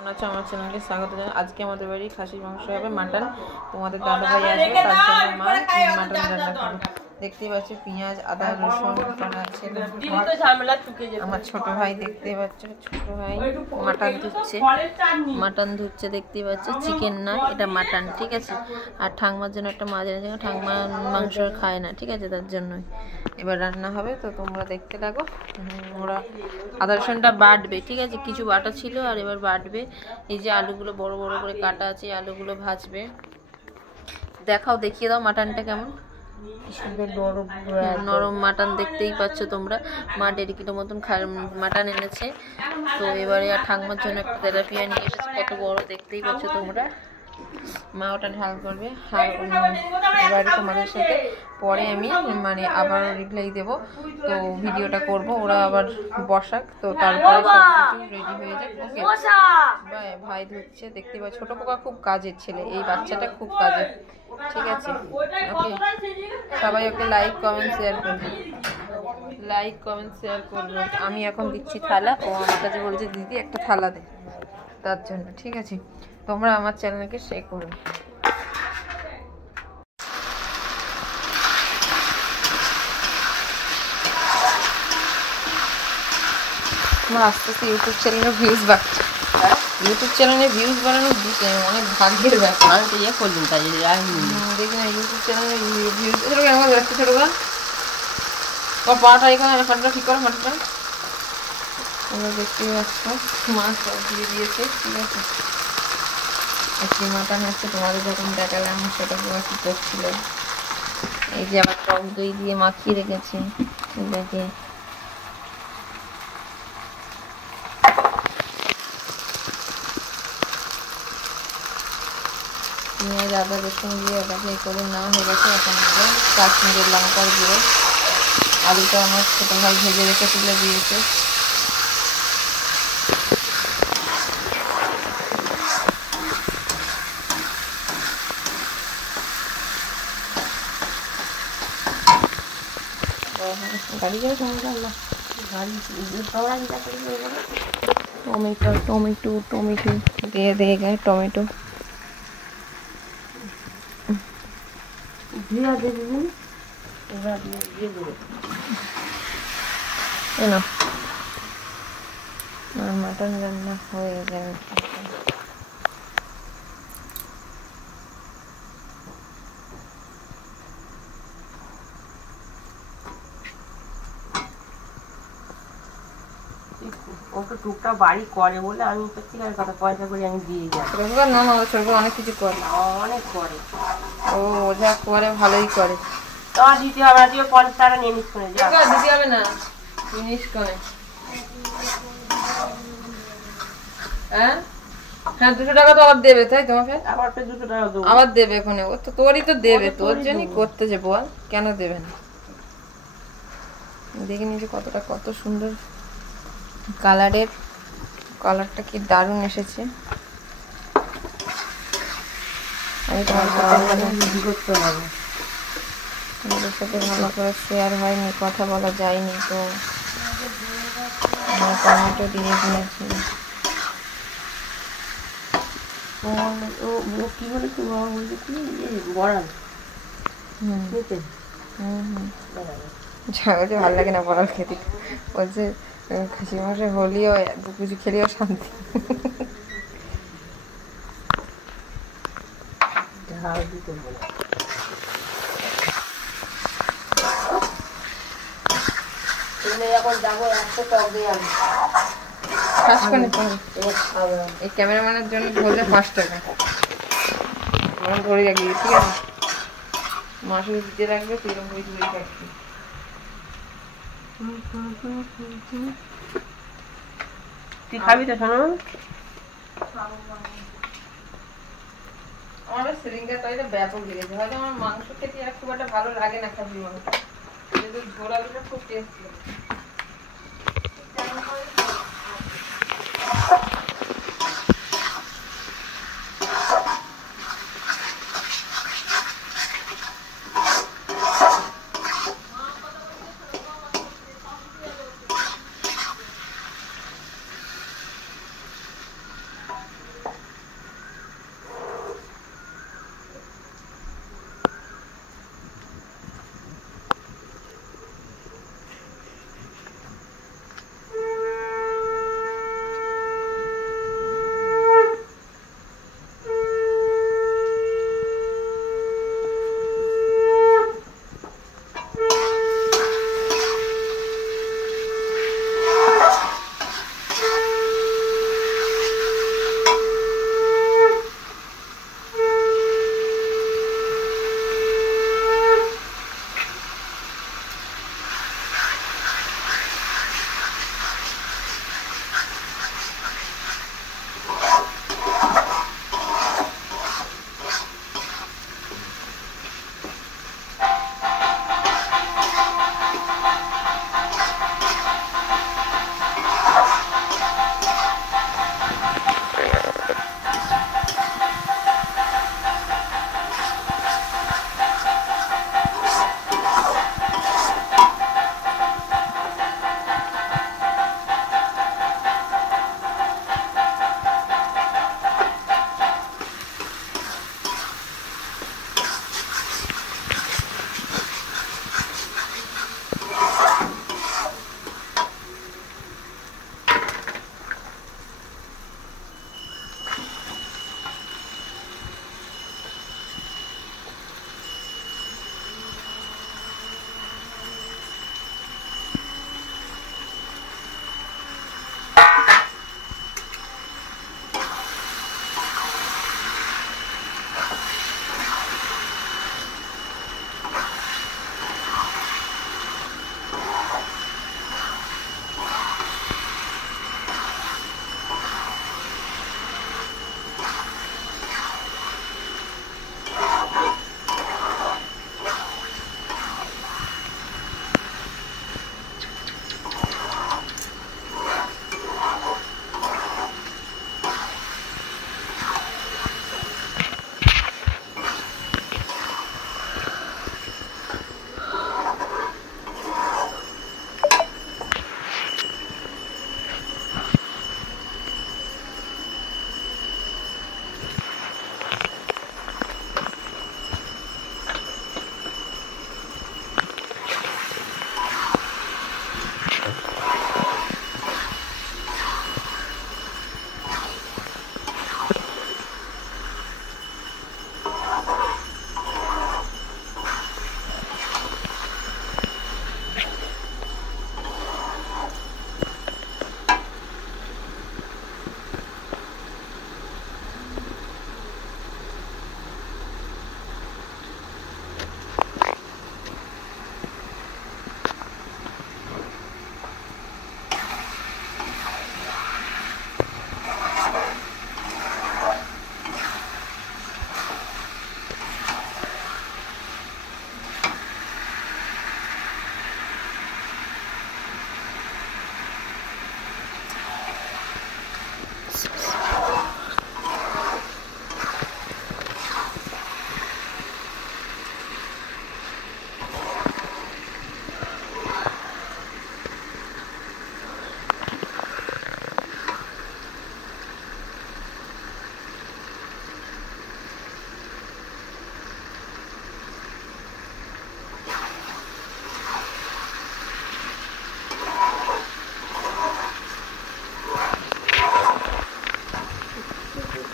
আমার চ্যানেলকে স্বাগত জানাই। আজকে আমাদের বাড়ি খাসির মাংস হবে, মাটন। তোমাদের দাদা ভাই আসবে, তার জন্য মা মাটন রান্না করবে। দেখতেই পাচ্ছ পেঁয়াজ, আদা, রসুন করা আছে। আমার ছোট ভাই দেখতেই পাচ্ছ, ছোট ভাই মাটন ধুচ্ছে দেখতেই পাচ্ছ। চিকেন না, এটা মাটন, ঠিক আছে। আর ঠাংমার জন্য একটা মাছ এনেছে, ঠাংমা মাংস খায় না, ঠিক আছে, তার জন্যই এবার রান্না হবে। তো তোমরা দেখতে থাকো। ওরা আদা রসুনটা বাটবে, ঠিক আছে, কিছু বাটা ছিল আর এবার বাটবে। এই যে আলুগুলো বড় বড় করে কাটা আছে, আলুগুলো ভাজবে। দেখাও, দেখিয়ে দাও মাটনটা কেমন নরম মাটন দেখতেই পাচ্ছ তোমরা। মা 1.5 কিলো মতন মাটন এনেছে। তো এবারে আর ঠাকুমার জন্য একটা তেলাপিয়া নিয়ে এসেছে, কত বড় দেখতেই পাচ্ছ তোমরা। মা ওটা ঢাল করবে। আর এবারে তোমাদের সাথে পরে আমি আবার রিপ্লাই দেবো, তো ভিডিওটা করব। ওরা আবার বসাক, তো তারপরে সব কিছু রেডি হয়ে যাক। ওকে, ভাই ধুচ্ছে দেখতে পাচ্ছ। ছোট পোকা খুব কাজের ছেলে, এই বাচ্চাটা খুব কাজের, ঠিক আছে। ওকে, সবাই ওকে লাইক কমেন্ট শেয়ার করবে, আমি এখন দিচ্ছি থালা। ও আমার কাছে বলছে দিদি একটা থালা দে, তার জন্য, ঠিক আছে। তোমরা আমার চ্যানেলকে শেয়ার করো। আমার আস্তে আস্তে ইউটিউব চ্যানেলে ভিউজ বাড়ছে। ইউটিউব চ্যানেলে ভিউজ বাড়ানো অনেক ভাগ্যের ব্যাপার। আমি তো ইয়ে করলাম, তাই দেখি না ইউটিউব চ্যানেলে ভিউজ কেমন যাচ্ছে। ছোটো গা তোমার পাটা এখানে, পাটা ঠিক করো, মাঠটা তোমরা দেখতেই পাচ্ছ। মাছ সব দিয়ে দিয়েছে, ঠিক আছে। একটি মাটন হচ্ছে, তোমাদের যখন দেখালাম সেটা পুরো কি করছিল। এই যে আবার টক দই দিয়ে মাখিয়ে রেখেছে, দেখে পেঁয়াজ আদা রসুন দিয়ে ওটাকে করে নেওয়া হয়ে গেছে। এখন কাশ্মীরের লঙ্কার গুঁড়ো, আলুটা আমার ছোটো ভাই ভেজে রেখে তুলে দিয়েছে। গাড়ি যাবে টমেটো দিয়ে দিয়ে গায়ে টমেটো মাটন রান্না হয়ে যাবে। ওকে টুকটা বাড়ি করে বলে আমি প্রত্যেকের কথা পয়সা করে আমি দিয়ে যাই। না না, ছোটবার অনেক কিছু করে, অনেক করে। ও যা করে ভালোই করে। তোমার দিতে হবে না, তুমি 50 টাকা নিয়ে নিস করে যা। দিতে হবে না, জিনিস করে। হ্যাঁ হ্যাঁ, 200 টাকা তো আবার দেবে, তাই তোমাকে আবার 200 টাকা দেবো, আবার দেবে এখন। ও তো তোরই তো দেবে, তোর জন্যই করতে যে, বল কেন দেবে না। দেখে নিয়েছি কত সুন্দর কালারটা কি দারুণ এসেছে। আমি তোমার সাথে ভালো করে শেয়ার হয়নি, কথা বলা যায়নি, তো টমেটো দিয়ে দিয়েছি। কি বলে কি বলছে কি বড়াল। ভালো লাগে না বড়াল খেতে, বলছে খাসি মাংস হলেও 2 কেজি খেলেও শান্তি। এই ক্যামেরাম্যানের জন্য ধরলে 5 টাকা ধরে রাখবি, ঠিক আছে। মাসে দিতে রাখবে, তুই এরকম করে ধরে রাখবি। তুই খাবি তো শোনো? আমার সিলিন্ডার তৈরিটা ব্যাপক লেগেছে। হয়তো আমার মাংস খেতে আর খুব একটা ভালো লাগে না, খাসি মাংস, কিন্তু ঝোল আলুটা খুব টেস্টি।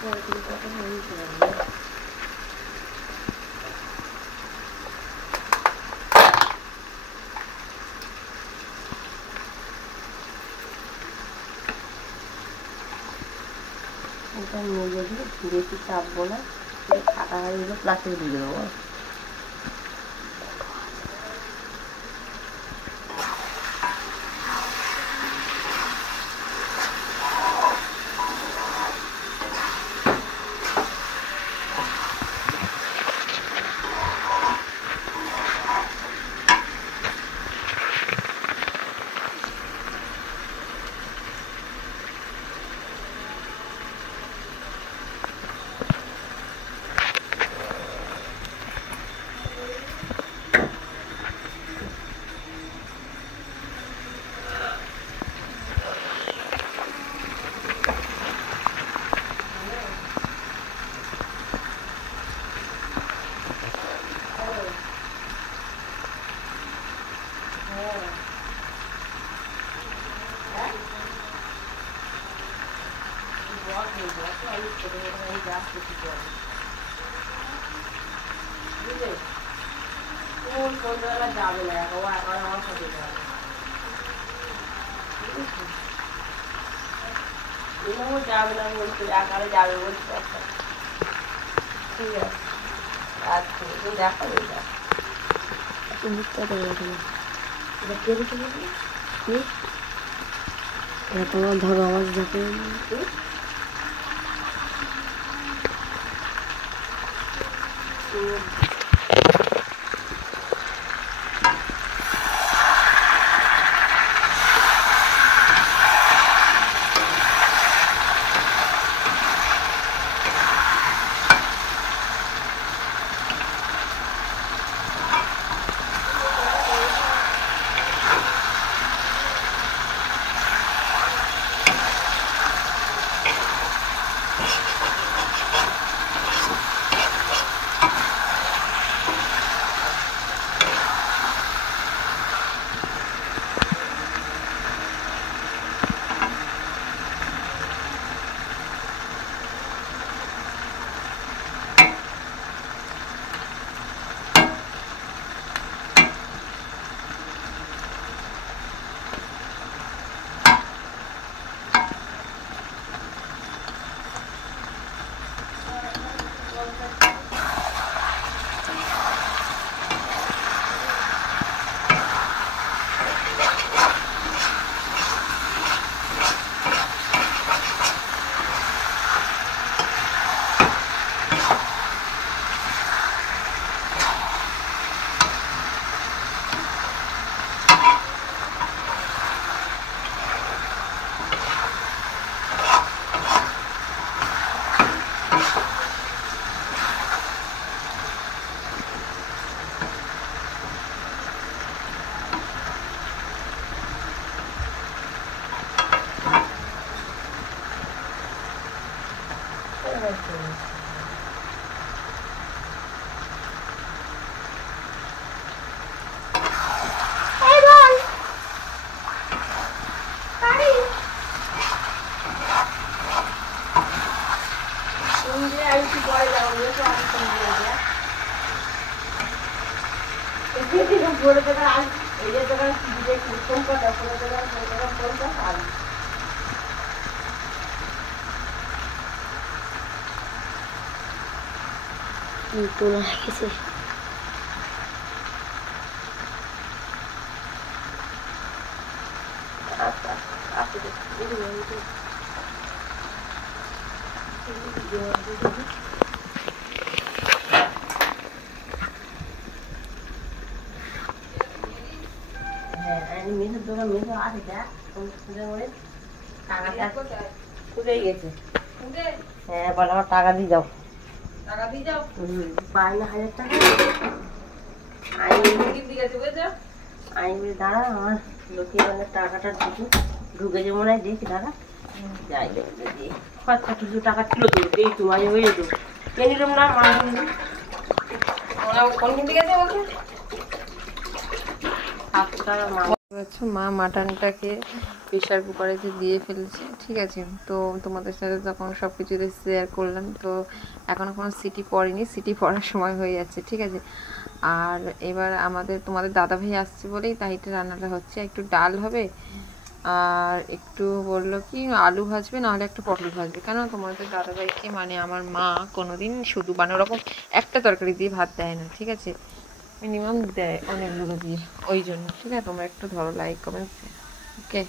এটা নিয়ে যদি বেশি চাপবো না, ফাটা হয়ে গেলে প্লাস্টিক দিয়ে দেবো। যাবে না, আমার সাথে যাবে না বলছে, আকারে যাবে বলছে। ঠিক আছে, আচ্ছা তুমি দেখো তোমার ধরো আওয়াজ দেখো। তোলা গেছে মেসের দোকান মেসে আছে দেখ টাকাটা কোথায় গেছে। হ্যাঁ বল আমার টাকা দিয়ে যাও, টাকা দিয়ে যাও। পাই না 1000 টাকা আইনি দাঁড়া আমার লক্ষ্মী ভান্ডার টাকাটা ঢুকেছে মনে হয়, দেখি দাঁড়া যাই দিয়ে খরচা কিছু টাকা ছিল তো এই তো আমি হয়ে যেত পেয়ে নিলাম না মা কোন কিনতে গেছে বলছে 700 টাকা মা আচ্ছা, মা মাটনটাকে প্রেশার কুকারেতে দিয়ে ফেলেছে, ঠিক আছে। তো তোমাদের সাথে তখন সব কিছুতে শেয়ার করলাম। তো এখন কোনো সিটি পড়েনি, সিটি পড়ার সময় হয়ে যাচ্ছে, ঠিক আছে। আর এবার তোমাদের দাদাভাই আসছে বলেই তাইতে রান্নাটা হচ্ছে। একটু ডাল হবে আর একটু বললো কি আলু ভাজবে, নাহলে একটু পটল ভাজবে। কেন তোমাদের দাদাভাইকে মানে আমার মা কোনোদিন শুধু মানে ওরকম একটা তরকারি দিয়ে ভাত দেয় না, ঠিক আছে, মিনিমাম দেয় অনেকগুলো দিয়ে, ওই জন্য, ঠিক আছে। তোমরা একটু ধরো লাইক কমেন্ট, ওকে।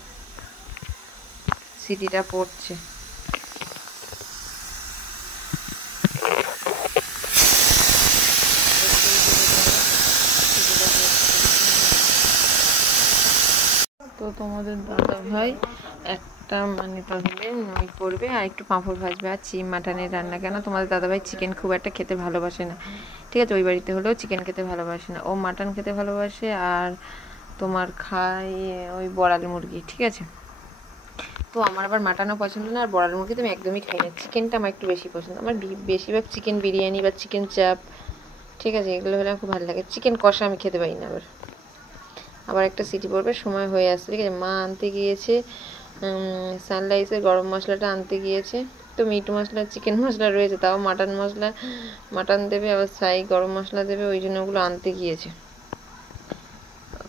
সিটিটা পড়ছে। তো তোমাদের দাদা ভাই একটা মানে তাহলে ওই করবে আর একটু পাঁপড় ভাজবে আর মাটনের রান্না। কেন তোমাদের দাদাভাই চিকেন খুব একটা খেতে ভালোবাসে না, ঠিক আছে। ওই বাড়িতে হলেও চিকেন খেতে ভালোবাসে না, ও মাটন খেতে ভালোবাসে আর তোমার খাই ওই বড়াল মুরগি, ঠিক আছে। তো আমার আবার মাটনও পছন্দ না, আর বড়াল মুরগি তো আমি একদমই খাই না। চিকেনটা আমার একটু বেশি পছন্দ, আমার বেশিরভাগ চিকেন বিরিয়ানি বা চিকেন চাপ, ঠিক আছে, এগুলো হলে আমার খুব ভালো লাগে। চিকেন কষা আমি খেতে পারি না। আবার একটা সিটি পড়বে, সময় হয়ে আসছে, ঠিক আছে। মা আনতে গিয়েছে সানরাইজের গরম মশলাটা আনতে গিয়েছে। তো মিট মশলা চিকেন মশলা রয়েছে, তাও মাটন মশলা মাটন দেবে, আবার সাই গরম মশলা দেবে, ওই জন্য ওগুলো আনতে গিয়েছে।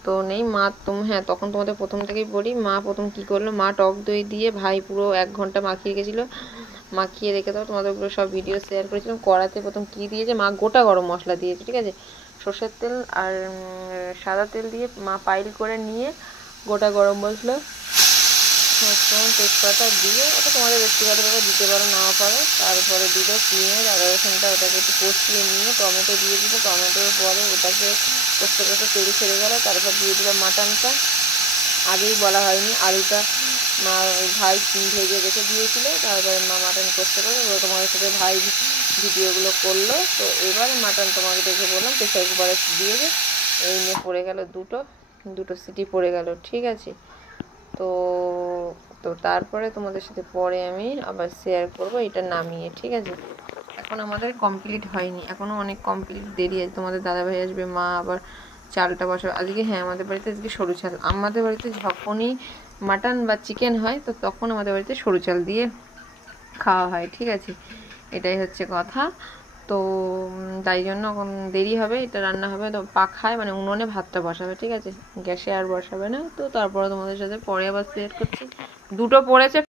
তো নেই মা, হ্যাঁ তখন তোমাদের প্রথম থেকেই বলি, মা প্রথম কি করলো, মা টক দই দিয়ে ভাই পুরো 1 ঘন্টা মাখিয়ে গেছিলো, মাখিয়ে রেখে দাও। তোমাদের ওগুলো সব ভিডিও শেয়ার করেছিলাম। কড়াতে প্রথম কি দিয়েছে, মা গোটা গরম মশলা দিয়েছে, ঠিক আছে। সর্ষের তেল আর সাদা তেল দিয়ে মা পাইল করে নিয়ে গোটা গরম মশলা তেজপাতা দিয়ে, ওটা তোমাদের ব্যক্তিগতভাবে দিতে পারো নাও পারো। তারপরে দিল পেঁয়াজ আদা রসুনটা, ওটাকে একটু কষিয়ে নিয়ে টমেটো দিয়ে দিল। টমেটোর পরে ওটাকে কষতে কষতে তেল ছেড়ে গেল, তারপর দিয়ে দিল মাটনটা। আগেই বলা হয়নি, আলুটা মা ভাই ভেজে রেখে দিয়েছিল, তারপরে মা মাটন করতে করে তোমাদের সাথে ভাই ভিডিওগুলো করলো। তো এবার মাটন তোমাকে দেখে বললাম প্রেসার কুকারে দিয়েছে, এই নিয়ে পড়ে গেল দুটো সিটি পড়ে গেল, ঠিক আছে। তো তো তারপরে তোমাদের সাথে পরে আমি আবার শেয়ার করব এটা নামিয়ে, ঠিক আছে। এখন আমাদের কমপ্লিট হয়নি, এখনও অনেক কমপ্লিট দেরি আছে। তোমাদের দাদাভাই আসবে, মা আবার চালটা বসাবে আজকে। হ্যাঁ আমাদের বাড়িতে আজকে সরু চাল, আমাদের বাড়িতে যখনই মাটন বা চিকেন হয় তো তখন আমাদের বাড়িতে সরু চাল দিয়ে খাওয়া হয়, ঠিক আছে। এটাই হচ্ছে কথা। তো তাই জন্য এখন দেরি হবে, এটা রান্না হবে তো পাখায় মানে উনুনে ভাতটা বসাবে, ঠিক আছে, গ্যাসে আর বসাবে না। তো তারপরে তোমাদের সাথে পরে আবার শেয়ার করছি। দুটো পড়েছে।